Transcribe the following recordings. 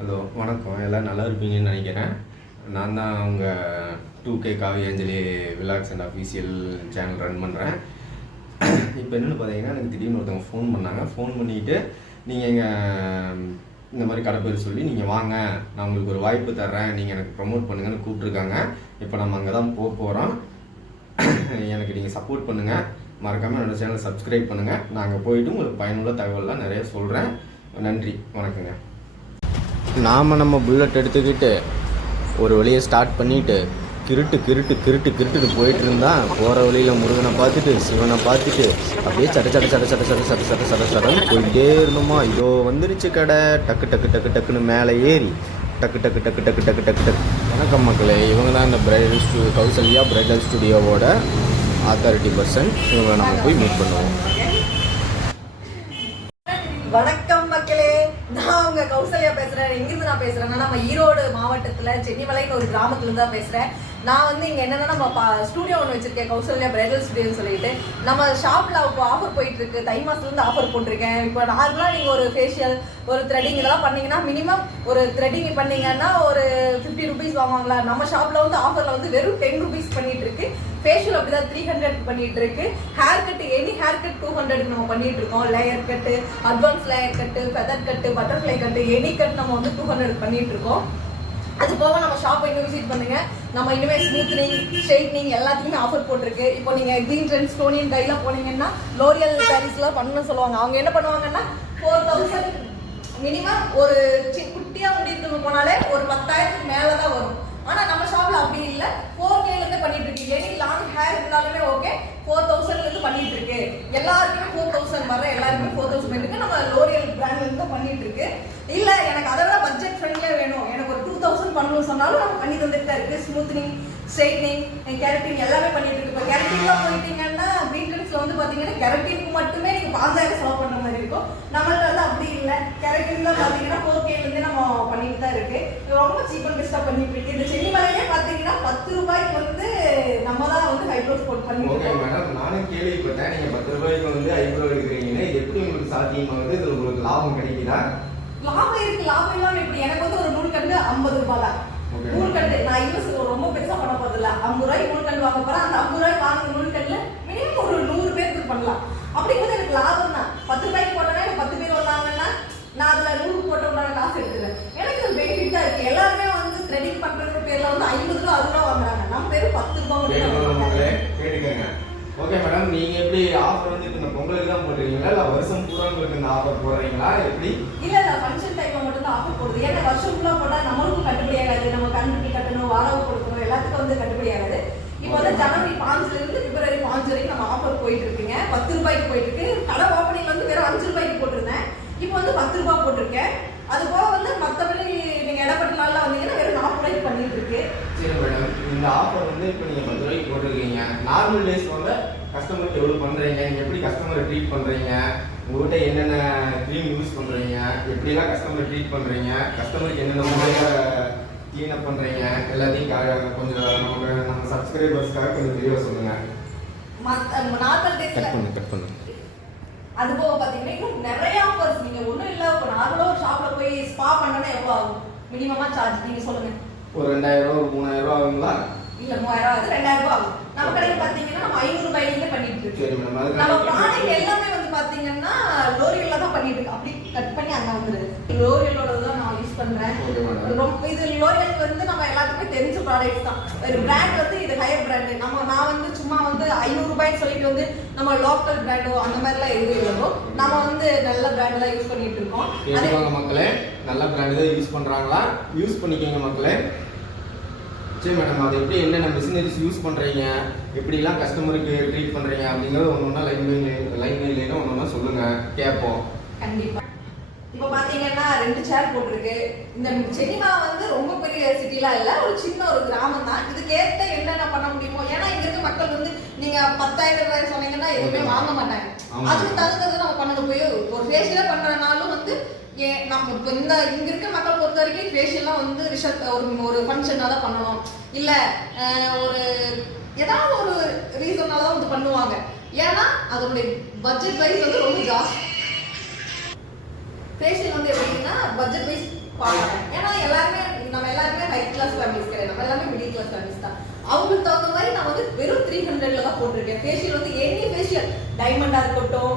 Hello வணக்கம், எல்லாம் நல்லா இருப்பீங்கன்னு நினைக்கிறேன். நான் தான் உங்கள் 2K காவி Anjali vlogs and official channel run பண்ணுறேன். இப்போ என்னென்னு பார்த்தீங்கன்னா, எனக்கு திடீர்னு ஒருத்தவங்க ஃபோன் பண்ணாங்க. ஃபோன் பண்ணிவிட்டு நீங்கள் எங்கள் இந்த மாதிரி கடை பேர் சொல்லி நீங்கள் வாங்க, நான் உங்களுக்கு ஒரு வாய்ப்பு தர்றேன், நீங்கள் எனக்கு ப்ரமோட் பண்ணுங்கன்னு கூப்பிட்ருக்காங்க. இப்போ நம்ம அங்கே தான் போகிறோம். எனக்கு நீங்கள் சப்போர்ட் பண்ணுங்கள், மறக்காமல் என்னோடய சேனலை சப்ஸ்கிரைப் பண்ணுங்கள். நான் அங்கே போயிட்டு உங்களுக்கு பயனுள்ள தகவல்லாம் நிறைய சொல்கிறேன். நன்றி, வணக்கங்க. நம்ம புல்லட் எடுத்துக்கிட்டு ஒரு வழியை ஸ்டார்ட் பண்ணிவிட்டு கிருட்டுன்னு போயிட்டு இருந்தால் போகிற வழியில் முருகனை பார்த்துட்டு சிவனை பார்த்துட்டு அப்படியே சடன்னு போயிட்டே இருந்தோமா. இதோ வந்துருச்சு கடை. டக்குன்னு மேலே ஏறி டக்கு. வணக்கம் மக்களே, இவங்க தான் இந்த பிரைடல் கௌசல்யா பிரைடல் ஸ்டுடியோவோட அத்தாரிட்டி பர்சன். இவங்களை நம்ம போய் மீட் பண்ணுவோம். வணக்கம் மக்களே, நான் உங்க கௌசல்யா பேசுறேன். எங்கிருந்து நான் பேசுறேன்னா, நம்ம ஈரோடு மாவட்டத்துல சென்னிமலைன்னு ஒரு கிராமத்துல இருந்து தான் பேசுறேன். நான் வந்து இங்க என்னன்னா, நம்ம ஸ்டுடியோ ஒன்று வச்சிருக்கேன், கௌசல்யா பிரைடல் ஸ்டுடியோன்னு சொல்லிட்டு. நம்ம ஷாப்ல இப்போ ஆஃபர் போயிட்டு இருக்கு. தை மாசத்துல இருந்து ஆஃபர் போட்டிருக்கேன். இப்போ நார்மலா நீங்க ஒரு ஃபேஷியல், ஒரு த்ரெடிங் இதெல்லாம் பண்ணீங்கன்னா மினிமம் ஒரு த்ரெடிங் பண்ணீங்கன்னா ஒரு 50 ருபீஸ் வாங்குவாங்களா. நம்ம ஷாப்ல வந்து ஆஃபர்ல வந்து வெறும் 10 ருபீஸ் பண்ணிட்டு இருக்கு. ஃபேஷியல் அப்படிதான் 300 பண்ணிட்டு இருக்கு. Hair cut, any hair cut 200 நம்ம பண்ணிட்டு இருக்கோம். லேயர் கட்டு, அட்வான்ஸ் லேயர் கட்டு, ஃபெதர் கட்டு, பட்டர்ஃப்ளை கட்டு, எனி கட் நம்ம வந்து 200 பண்ணிட்டு இருக்கோம். அது போக நம்ம ஷாப்பை இன்னும் விசிட் பண்ணுங்க. நம்ம இனிமே ஸ்மூத்னிங், ஸ்ட்ரைட்னிங் எல்லாத்துக்குமே ஆஃபர் போட்டிருக்கு. இப்போ நீங்க கிரீன் ட்ரெண்ட் ஸ்டோனியன் டைல போனீங்கன்னா லோரியல் சாரீஸ்ல பண்ணணும்னு சொல்லுவாங்க. அவங்க என்ன பண்ணுவாங்கன்னா 4000 மினிமம் ஒரு குட்டியா முடிக்கிறவங்க போனாலே ஒரு 10,000க்கு மேலதான் வரும். ஆனா நம்ம ஷாப்ல அப்படி இல்ல, 4K இருந்து பண்ணிட்டு இருக்கு. எனி லாங் ஹேர் இருந்தாலுமே ஓகே, 4000 இருந்து பண்ணிட்டு இருக்கு. எல்லாருக்குமே 4000 வர எல்லாருக்குமே 4000 இருக்கு. நம்ம லோரியல் பிராண்ட்ல இருந்து பண்ணிட்டு இருக்கு. இல்ல எனக்கு அதை விட பட்ஜெட் ஃப்ரெண்ட்லியா வேணும், எனக்கு ஒரு 2000 பண்ணணும்னு சொன்னாலும் நம்ம பண்ணி தந்துட்டு தான் இருக்கு. ஸ்மூத்னிங், ஸ்ட்ரைட்னிங், கெரட்டின் எல்லாமே பண்ணிட்டு இருக்கு. இப்போ கெரட்டின்லாம் போயிட்டீங்கன்னா கிரீன் ட்ரெண்ட்ஸ்ல வந்து பாத்தீங்கன்னா கெரட்டினுக்கு மட்டுமே நீங்க 5000 செலவு பண்ண மாதிரி இருக்கும். நம்மள்ட்ட வந்து அப்படி இல்லை. கெரட்டின்லாம் பாத்தீங்கன்னா 4K இருந்து நம்ம பண்ணிட்டு தான் இருக்கு. ரொம்ப சீப் அண்ட் பெஸ்டா பண்ணிட்டு இருக்கு. இந்த சென்னிமலையிலே பாத்தீங்கன்னா 10 ரூபாய்க்கு வந்து நம்ம தான் வந்து ஹைப்ரோஸ் போட் பண்ணிட்டு இருக்கோம். மேடம், நானும் கேள்விப்பட்டேன், நீங்க 10 ரூபாய்க்கு வந்து ஐப்ரோ எடுக்கிறீங்கன்னு. இது எப்படி உங்களுக்கு சாத்தியமாகுது? இது உங்களுக்கு லாபம் கிடைக்குதா? லாபம் இருக்கு. லாபம் இல்லாம இப்படி எனக்கு வந்து ஒரு நூல் கண்டு 50 ரூபாய் தான். நூல் கண்டு நான் இன்வெஸ்ட் ரொம்ப பெருசா பண்ண போறது இல்ல. 50 ரூபாய்க்கு நூல் கண்டு வாங்க போறேன். அந்த 50 ரூபாய்க்கு வாங்கின நூல் கண்டுல மினிமம் ஒரு 100 பேருக்கு பண்ணலாம். அப்படிங்கிறது எனக்கு லாபம் தான். 10 ரூபாய்க்கு போட்டோன்னா எனக்கு 10 பேர் வந்தாங்கன்னா நான் அதுல 100 போட்டோம்னா காசு எடுத்துறேன். எனக்கு இது பெனிஃபிட்டா இருக்கு. எல்லாருமே வந்து த்ரெடிங் பண்ற பேர்ல வந்து 50 ரூபா 60 ரூபா வாங்குறாங்க. நம்ம பேரு 10 ரூபாய் கேட்டுக்கோங்க. ஓகே மேடம், நீங்க எப்படி ஆஃபர் வந்து இந்த பொங்கலுக்கு தான் போடுறீங்களா இல்ல வருஷம் பூரா உங்களுக்கு இந்த ஆஃபர் போடுறீங்களா? எப்படி? இல்ல ஃபங்க்ஷன் டைம்ல மட்டும் தான் ஆஃபர் போடுது. ஏன்னா வருஷம் ஃபுல்லா போட்டா நம்மளுக்கும் கட்டுப்படி ஆகாது. நம்ம கண்டுபிடி கட்டணும், வாடகை கொடுக்கணும், எல்லாத்துக்கும் வந்து கட்டுப்படி ஆகாது. இப்போ வந்து ஜனவரி 5 இருந்து பிப்ரவரி 5 வரைக்கும் நம்ம ஆஃபர் போயிட்டு இருக்குங்க. 10 ரூபாய்க்கு போயிட்டு இருக்கு. கடை ஓப்பனிங் வந்து வெறும் 5 ரூபாய்க்கு போட்டிருந்தேன். இப்போ வந்து 10 ரூபாய் போட்டிருக்கேன். அது போக வந்து மற்றபடி நீங்க இடப்பட்ட நாள்ல வந்தீங்கன்னா வெறும் 40 ரூபாய்க்கு பண்ணிட்டு இருக்கு. சரி மேடம், இந்த ஆஃபர் வந்து இப்போ நீங்க 10 ரூபாய்க்கு போட்டிருக்கீங்க. நார்மல் டேஸ் வந்து கஸ்டமருக்கு எவ்வளவு பண்றீங்க? நீங்க எப்படி கஸ்டமரை ட்ரீட் பண்றீங்க? உங்ககிட்ட என்னென்ன க்ரீம் யூஸ் பண்றீங்க? எப்படிலாம் கஸ்டமரை ட்ரீட் பண்றீங்க? கஸ்டமருக்கு என்னென்ன முறையில க்ளீன் அப் பண்றீங்க? எல்லாத்தையும் கொஞ்சம் நம்ம சப்ஸ்கிரைபர்ஸ்க்காக கொஞ்சம் தெளிவாக சொல்லுங்க. நார்மல் டேஸ்ல கட் பண்ணு. அது போக பாத்தீங்கன்னா இன்னும் நிறைய ஆஃபர்ஸ். நீங்க ஒண்ணும் இல்ல, ஒரு நார்மலா ஒரு ஷாப்ல போய் ஸ்பா பண்ணனா எவ்வளவு ஆகும்? மினிமமா சார்ஜ் நீங்க சொல்லுங்க. ஒரு 2000 ரூபா, ஒரு 3000 ரூபா ஆகுங்களா? இல்ல 3000 ஆகுது, 2000 ரூபா ஆகும். நம்ம கடையில பாத்தீங்கன்னா நம்ம 500 ரூபாயில இருந்து பண்ணிட்டு இருக்கோம். சரி மேடம், நம்ம ப்ராடக்ட் எல்லாமே வந்து பாத்தீங்கன்னா லோரியல்ல தான் பண்ணிட்டு இருக்கோம். அப்படி கட் பண்ணி அங்க வந்துருது. லோரியலோட தான் நான் யூஸ் பண்றேன். இது லோரியல் வந்து நம்ம எல்லாத்துக்குமே தெரிஞ்ச ப்ராடக்ட் தான். ஒரு பிராண்ட் வந்து இது ஹையர் பிராண்ட். நான் வந்து சும்மா வந்து 500 ரூபாய்க்கு சொல்லிட்டு வந்து நம்ம லோக்கல் பிராண்டோ அந்த மாதிரிலாம் எதுவும் இல்லையோ, நம்ம வந்து நல்ல பிராண்ட் தான் யூஸ் பண்ணிட்டு இருக்கோம். கேட்டுக்கோங்க மக்களே, நல்ல பிராண்ட் தான் யூஸ் பண்றாங்களா? யூஸ் பண்ணிக்கோங்க மக்களே. சரி மேடம், அது எப்படி என்னென்ன மிஷினரிஸ் யூஸ் பண்ணுறீங்க, எப்படிலாம் கஸ்டமருக்கு ட்ரீட் பண்ணுறீங்க அப்படிங்கிறது ஒன்று லைன் ஒன்று சொல்லுங்கள், கேட்போம். கண்டிப்பாக. இப்போ பார்த்தீங்கன்னா 2 சேர் போட்டிருக்கு. இந்த சென்னிமலை வந்து ரொம்ப பெரிய சிட்டிலாம் இல்லை, ஒரு சின்ன ஒரு கிராமம் தான். இதுக்கேற்ற என்னென்ன பண்ண முடியுமோ, ஏன்னா இங்க இருக்க மக்கள் வந்து நீங்க 10,000 ரூபாய் சொன்னீங்கன்னா எதுவுமே வாங்க மாட்டாங்க. அதுக்கு தகுந்தது நம்ம பண்ணது போய் ஒரு ஃபேஷியலே பண்றதுனாலும் வந்து நம்ம இப்போ இங்க இருக்க மக்கள் பொறுத்த வரைக்கும் ஃபேஷியல்லாம் வந்து ஒரு ஃபங்க்ஷனாக தான் பண்ணணும், இல்லை ஒரு ஏதாவது ஒரு ரீசன்னால தான் வந்து பண்ணுவாங்க. ஏன்னா அதோடைய பட்ஜெட் வைஸ் வந்து ரொம்ப ஜாஸ்தி. ஃபேஷியல் வந்து எப்படின்னா பட்ஜெட் வைஸ் பார்க்கலாம். ஏன்னா எல்லாருமே நம்ம எல்லாருமே ஹை கிளாஸ் ஃபேமிலிஸ் கிடையாது, நம்ம எல்லாமே மிடில் கிளாஸ் ஃபேமிலிஸ் தான். அவங்களுக்கு தகுந்த மாதிரி நான் வந்து வெறும் 300ல தான் போட்டிருக்கேன். ஃபேஷியல் வந்து எனி ஃபேஷியல், டைமண்டா இருக்கட்டும்,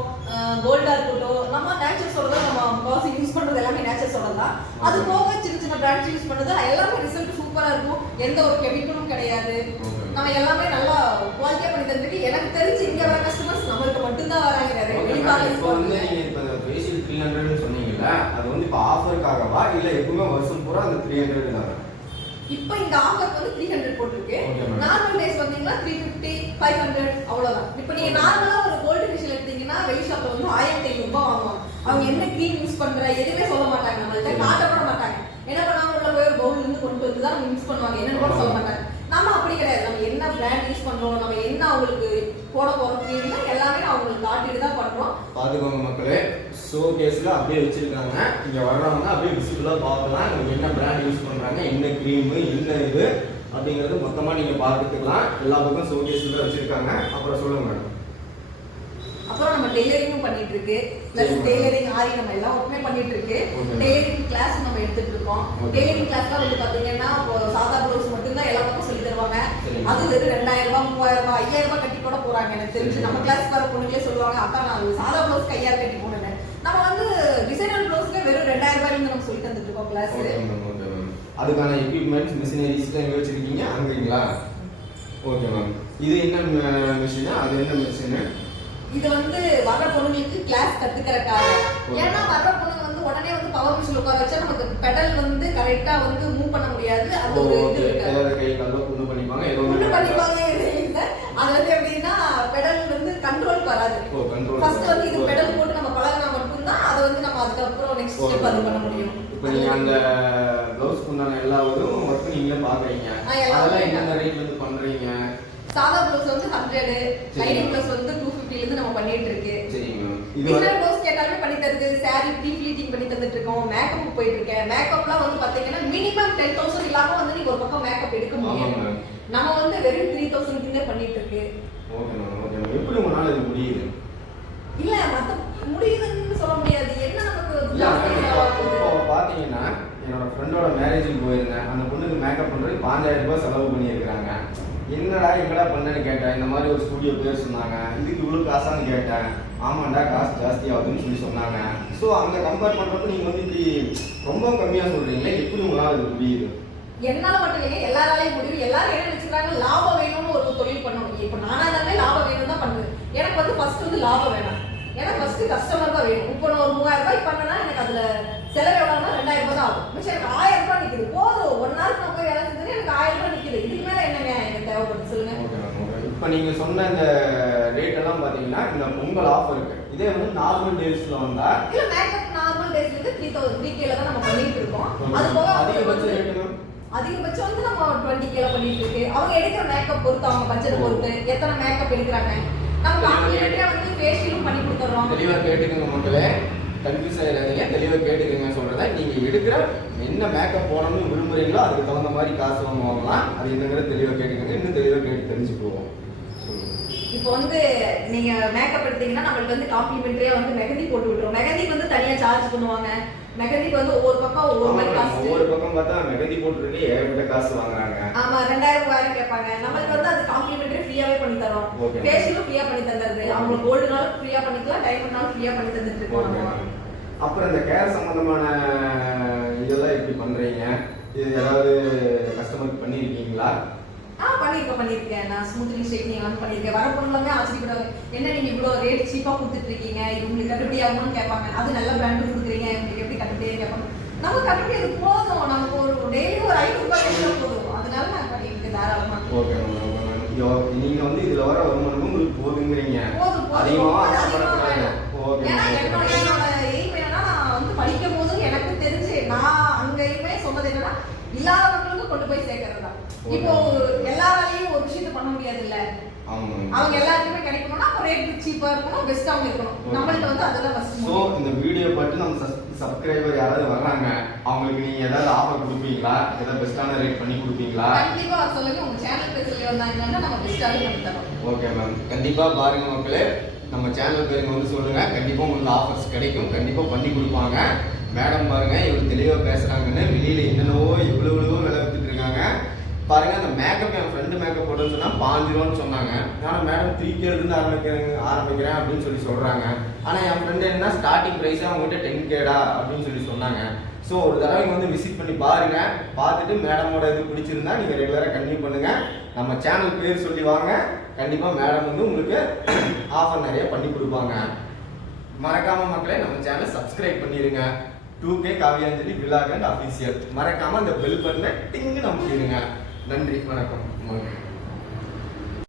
கோல்டா இருக்கட்டும், நம்ம நேச்சர்ஸோட தான் நம்ம காசு யூஸ் பண்றது எல்லாமே நேச்சர்ஸோட தான். அது போக சின்ன சின்ன பிராண்ட்ஸ் யூஸ் பண்றது எல்லாமே ரிசல்ட் சூப்பரா இருக்கும். எந்த ஒரு கெமிக்கலும் கிடையாது. நம்ம எல்லாமே நல்லா குவாலிட்டியா பண்ணி தந்துட்டு எனக்கு தெரிஞ்சு இங்க வர கஸ்டமர்ஸ் நம்மளுக்கு மட்டும்தான் வராங்க. இப்போ வந்து நீங்க இப்போ ஃபேஷியல் 300ன்னு சொன்னீங்கல்ல, அது வந்து இப்போ ஆஃபருக்காகவா இல்ல எப்பவுமே வருஷம் பூரா அந்த 300 தானா? இப்போ இந்த ஆஃபர் வந்து 300 போட்டுருக்கு. நார்மல் டேஸ் வந்தீங்கன்னா 350 500 அவ்வளவுதான். இப்போ நீங்க நார்மலா ஒரு கோல்டு ஃபேஷியல் எடுத்தீங்கன்னா வெளி ஷாப்ல வந்து 1500 ரூபாய் வாங்குவாங்க. அவங்க என்ன க்ரீம் யூஸ் பண்ற எதுவுமே சொல்ல மாட்டாங்க, நம்மள்ட்ட காட்ட கூட மாட்டாங்க. என்ன பண்ணுவாங்க, உள்ள போய் ஒரு பவுல் இருந்து கொண்டு வந்து தான் யூஸ் பண்ணுவாங்க, என்னன்னு கூட சொல்ல மாட்டாங்க. நம்ம அப்படி கிடையாது. நம்ம என்ன பிராண்ட் யூஸ் பண்றோம், நம்ம என்ன அவங்களுக்கு போட போறோம் க்ரீம்னா எல்லாமே நான் அவங்களுக்கு காட்டிட்டு தான் பண்றோம். பாத்துக்கோங்க மக்களே, ஷோ கேஸ்ல அப்படியே வச்சிருக்காங்க. இங்க வர்றவங்க அப்படியே விசிபிளா பார்க்கலாம் இவங்க என்ன பிராண்ட் யூஸ் பண்றாங்க, என்ன க்ரீம், என்ன இது அப்படிங்கிறது மொத்தமா நீங்க பார்த்துக்கலாம். எல்லா பக்கம் ஷோ கேஸ்ல வச்சிருக்காங்க. அப்புறம் சொல்லுங்க மேடம். அப்புறம் நம்ம டெய்லரிங்கும் பண்ணிட்டு இருக்கு. பிளஸ் டெய்லரிங் ஆரி நம்ம எல்லா ஒர்க்குமே பண்ணிட்டு இருக்கு. டெய்லரிங் கிளாஸ் நம்ம எடுத்துட்டு இருக்கோம். டெய்லரிங் கிளாஸ்ல வந்து பாத்தீங்கன்னா சாதா ப்ளவுஸ் மட்டும் தான் எல்லா பக்கம் சொல்லி தருவாங்க. அது வெறும் 2000 ரூபாய் 3000 ரூபாய் 5000 ரூபாய் கட்டி கூட போறாங்க. எனக்கு தெரிஞ்சு நம்ம கிளாஸ் வர பொண்ணுங்களே சொல்லுவாங்க, அக்கா நான் சாதா ப்ளவுஸ் 5000 கட்டி போனேன். நம்ம வந்து டிசைனர் ப்ளவுஸ்க்கு வெறும் 2000 ரூபாயில இருந்து நம்ம சொல்லி தந்துட்டு இருக்கோம் கிளாஸ். அதுக்கான எக்யூப்மெண்ட்ஸ் மிஷினரிஸ் எங்க வச்சிருக்கீங்க அங்கங்களா? Okay ma'am. இது என்ன மிஷினா, அது என்ன மிஷின்? இது வந்து வர்ற பொண்ணுங்களுக்கு கிளாஸ் கத்துக்கறதுக்காக. ஏன்னா வர்ற பொண்ணுங்க வந்து உடனே வந்து பவர் மிஷின் உட்கார வச்சா நமக்கு பெடல் வந்து கரெக்டா வந்து மூவ் பண்ண முடியாது. அது ஒரு இது இருக்கு. ஏதாவது கை கால்ல புண்ணு பண்ணிப்பாங்க, ஏதோ புண்ணு பண்ணிப்பாங்க. இல்ல அது வந்து எப்படின்னா பெடல் வந்து கண்ட்ரோல் வராது. ஃபர்ஸ்ட் வந்து இது பெடல் போட்டு நம்ம பழகினா மட்டும் தான் அது வந்து நம்ம அதுக்கு அப்புறம் நெக்ஸ்ட் ஸ்டெப் அது பண்ண முடியும். இப்போ நீங்க அந்த ப்ளவுஸ் பண்ணான எல்லா வரும் ஒர்க் நீங்களே பாக்குறீங்க. அதெல்லாம் என்னென்ன ரேட்ல இருந்து பண்றீங்க? சாதா ப்ளவுஸ் வந்து 100, லைனிங் ப்ளவுஸ் வந்து 250 ல இருந்து நம்ம பண்ணிட்டு இருக்கு. சரிங்க. டிசைனர் ப்ளவுஸ் கேட்டாலுமே பண்ணி தருது. saree ப்ரீ ஃபிளிட்டிங் பண்ணி தந்துட்டு இருக்கோம். மேக்கப் போயிட்டு இருக்கேன். மேக்கப்லாம் வந்து பாத்தீங்கன்னா மினிமம் 10000 இல்லாம வந்து நீங்க ஒரு பக்கம் மேக்கப் எடுக்க முடியாது. நம்ம வந்து வெறும் 3000 கிட்ட பண்ணிட்டு இருக்கு. Okay ma'am. Okay ma'am. எப்படி உங்களால இது முடியுது? இல்ல மத்த முடியுதுன்னு சொல்ல முடியாது. என்ன நமக்கு இப்போ பாத்தீங்கன்னா என்னோட ஃப்ரெண்டோட மேரேஜுக்கு போயிருந்தேன். அந்த பொண்ணுக்கு மேக்கப் பண்றதுக்கு 5000 ரூபாய் செலவு பண்ணியிருக்காங்க. என்னடா எங்கடா பண்ணேன்னு கேட்டேன். இந்த மாதிரி ஒரு ஸ்டுடியோ பேர் சொன்னாங்க. இதுக்கு இவ்வளோ காசான்னு கேட்டேன். ஆமாண்டா காசு ஜாஸ்தி ஆகுதுன்னு சொல்லி சொன்னாங்க. ஸோ அங்கே கம்பேர் பண்ணுறப்ப நீங்கள் வந்து இப்படி ரொம்ப கம்மியாக சொல்கிறீங்களே, எப்படி உங்களால் இது முடியுது? என்னால மட்டும் இல்லைங்க, எல்லாராலையும் முடியும். எல்லாரும் என்ன நினைச்சுக்கிறாங்க, லாபம் வேணும்னு ஒரு தொழில் பண்ணணும். இப்போ நானா தானே லாபம் வேணும் தான் பண்ணுவேன். எனக்கு வந்து ஃபர்ஸ்ட் வந்து லாபம் வேணும். ஏன்னா ஃபர்ஸ்ட் கஸ்டமர் தான் வேணும். இப்போ நான் ஒரு 3000 ரூபாய் பண்ணேன்னா எனக்கு அதுல செலவு எவ்வளோனா 2000 ரூபாய் தான் ஆகும். மிச்சம் எனக்கு 1000 ரூபாய் நிற்குது. போதும், 1 நாளுக்கு நான் போய் வேலை செஞ்சது எனக்கு 1000 ரூபாய் நிற்குது. இதுக்கு மேல என்னங்க எனக்கு தேவைப்படுது சொல்லுங்க. இப்போ நீங்கள் சொன்ன இந்த ரேட் எல்லாம் பார்த்தீங்கன்னா இந்த பொங்கல் ஆஃபர் இருக்கு. இதே வந்து நார்மல் டேஸ்ல வந்தா இல்ல மேக்கப் நார்மல் டேஸ்ல இருந்து 3K தான் நம்ம பண்ணிட்டு இருக்கோம். அது போக அதிகபட்சம் ரேட் அதிகபட்சம் வந்து நம்ம 20K பண்ணிட்டு இருக்கு. அவங்க எடுக்கிற மேக்கப் பொறுத்து, அவங்க பட்ஜெட் பொறுத்து எத்தனை மேக்கப் எடுக்கிறாங்க. நம்ம காம்ப்ளிமெண்டரியா வந்து ஃபேஷியலும் பண்ணி கொடுத்துறோம். தெளிவா கேட்டுக்கங்க மக்களே, கன்ஃபியூஸ் ஆயிடாதீங்க. தெளிவா கேட்டுக்கங்க சொல்றத. நீங்க எடுக்கிற என்ன மேக்கப் போடணும்னு விரும்புறீங்களோ அதுக்கு தகுந்த மாதிரி காசு வாங்கலாம். அது என்னங்கிறது தெளிவா கேட்டுக்கங்க. இன்னும் தெளிவா கேட்டு தெரிஞ்சுக்குவோம். இப்போ வந்து நீங்க மேக்கப் எடுத்தீங்கன்னா நம்மளுக்கு வந்து காம்ப்ளிமெண்டரியா வந்து மெஹந்தி போட்டு விட்டுருவோம். மெஹந்திக்கு வந்து தனியா சார்ஜ் பண்ணுவாங்க. மெஹந்திக்கு வந்து ஒவ்வொரு பக்கம் ஒவ்வொரு மாதிரி காசு. ஒவ்வொரு பக்கம் பார்த்தா மெஹந்தி போட்டுருக்கு ஏகப்பட்ட காசு வாங்குறாங்க. ஆமா 2000 3000 கேட்பாங்க. நமக்கு வந்து அது காம்ப்ளிமெண்டரி ஃப்ரீயாவே பண்ணி தரோம். ஃபேஷியலும் ஃப்ரீயா பண்ணி தந்துறது. அவங்க கோல்டுனாலும் ஃப்ரீயா பண்ணிக்கலாம், டைமண்ட்னாலும் ஃப்ரீயா பண்ணி தந்துட்டு இருக்கோம். அப்புறம் இந்த கேர் சம்பந்தமான இதெல்லாம் எப்படி பண்றீங்க? இது ஏதாவது கஸ்டமருக்கு பண்ணிருக்கீங்களா? பண்ணிருக்கேன். நான் ஸ்மூத்னிங் ஸ்ட்ரைட்னிங் எல்லாம் பண்ணிருக்கேன். வர பொண்ணுலாமே ஆச்சரியப்படுவாங்க, என்ன நீங்க இவ்வளவு ரேட் சீப்பா கொடுத்துட்டு இருக்கீங்க, இது உங்களுக்கு கட்டுப்படி ஆகும்னு கேட்பாங்க. அது நல்ல பிராண்ட் கொடுக்குறீங்க, உங்களுக்கு எப்படி கட்டுப்படியா கேட்பாங்க. நம்ம கட்டுப்படி அது போதும், நமக்கு ஒரு டெய்லி ஒரு 500 ரூபாய் கிடைச்சா போதும். அதனால நான் பண்ணிருக்கேன் தாராளமா. Okay ma'am. நீங்க வந்து இதுல வர வருமானம் உங்களுக்கு போதுங்கிறீங்க. அதிகமா ஏன்னா என்னோட எய்ம் என்னன்னா, நான் வந்து படிக்கும் போது எனக்கு தெரிஞ்சு நான் அங்கேயுமே சொன்னது என்னன்னா, இல்லாதவங்களுக்கு கொண்டு போய் சேர்க்கறது தான். இப்போ எல்லாராலையும் ஒரு விஷயத்தை பண்ண முடியாது இல்ல. அவங்க எல்லாருக்குமே கிடைக்கணும்னா அப்ப ரேட் சீப்பா இருக்கணும், பெஸ்ட்டாவும் இருக்கணும். நம்மள்ட்ட வந்து அதெல்லாம் ஃபர்ஸ்ட். சோ இந்த வீடியோ பார்த்து நம்ம சப்ஸ்கிரைபர் யாராவது வர்றாங்க, அவங்களுக்கு நீங்க ஏதாவது ஆஃபர் கொடுப்பீங்களா? ஏதாவது பெஸ்ட்டான ரேட் பண்ணி கொடுப்பீங்களா? கண்டிப்பா சொல்லுங்க. உங்க சேனல் பேர் சொல்லி வந்தாங்கன்னா நம்ம பெஸ்ட்டாவே பண்ணி தரோம். Okay ma'am. கண்டிப்பா பாருங்க மக்களே, நம்ம சேனல் பேருங்க வந்து சொல்லுங்க. கண்டிப்பா உங்களுக்கு ஆஃபர்ஸ் கிடைக்கும். கண்டிப்பா பண்ணி கொடுப்பாங்க. மேடம் பாருங்க இவங்க தெளிவா பேசுறாங்கன்னு. வெளியில் என்னென்னவோ இவ்வளோ விலை வித்துட்டு இருக்காங்க பாருங்க. அந்த மேக்கப் என் ஃப்ரெண்டு மேக்கப் போட்டுன்னு சொன்னால் 5 ரூபான்னு சொன்னாங்க. ஆனால் மேடம் 3K இருந்து ஆரம்பிக்கிறேன் அப்படின்னு சொல்லி சொல்கிறாங்க. ஆனால் என் ஃப்ரெண்டு என்ன ஸ்டார்டிங் ப்ரைஸே அவங்ககிட்ட 10Kடா அப்படின்னு சொல்லி சொன்னாங்க. ஸோ ஒரு தடவை இங்கே வந்து விசிட் பண்ணி பாருங்கள். பார்த்துட்டு மேடமோட இது பிடிச்சிருந்தா நீங்கள் ரெகுலராக கண்டினியூ பண்ணுங்கள். நம்ம சேனல் பேர் சொல்லி வாங்க. கண்டிப்பாக மேடம் வந்து உங்களுக்கு ஆஃபர் நிறைய பண்ணி கொடுப்பாங்க. மறக்காம மக்களே நம்ம சேனலை சப்ஸ்கிரைப் பண்ணிடுங்க. 2K Kaviyanjali vlog and official. மறக்காம அந்த பெல் பட்டனை டிங்கு நமக்கிடுங்க. நன்றி, வணக்கம்.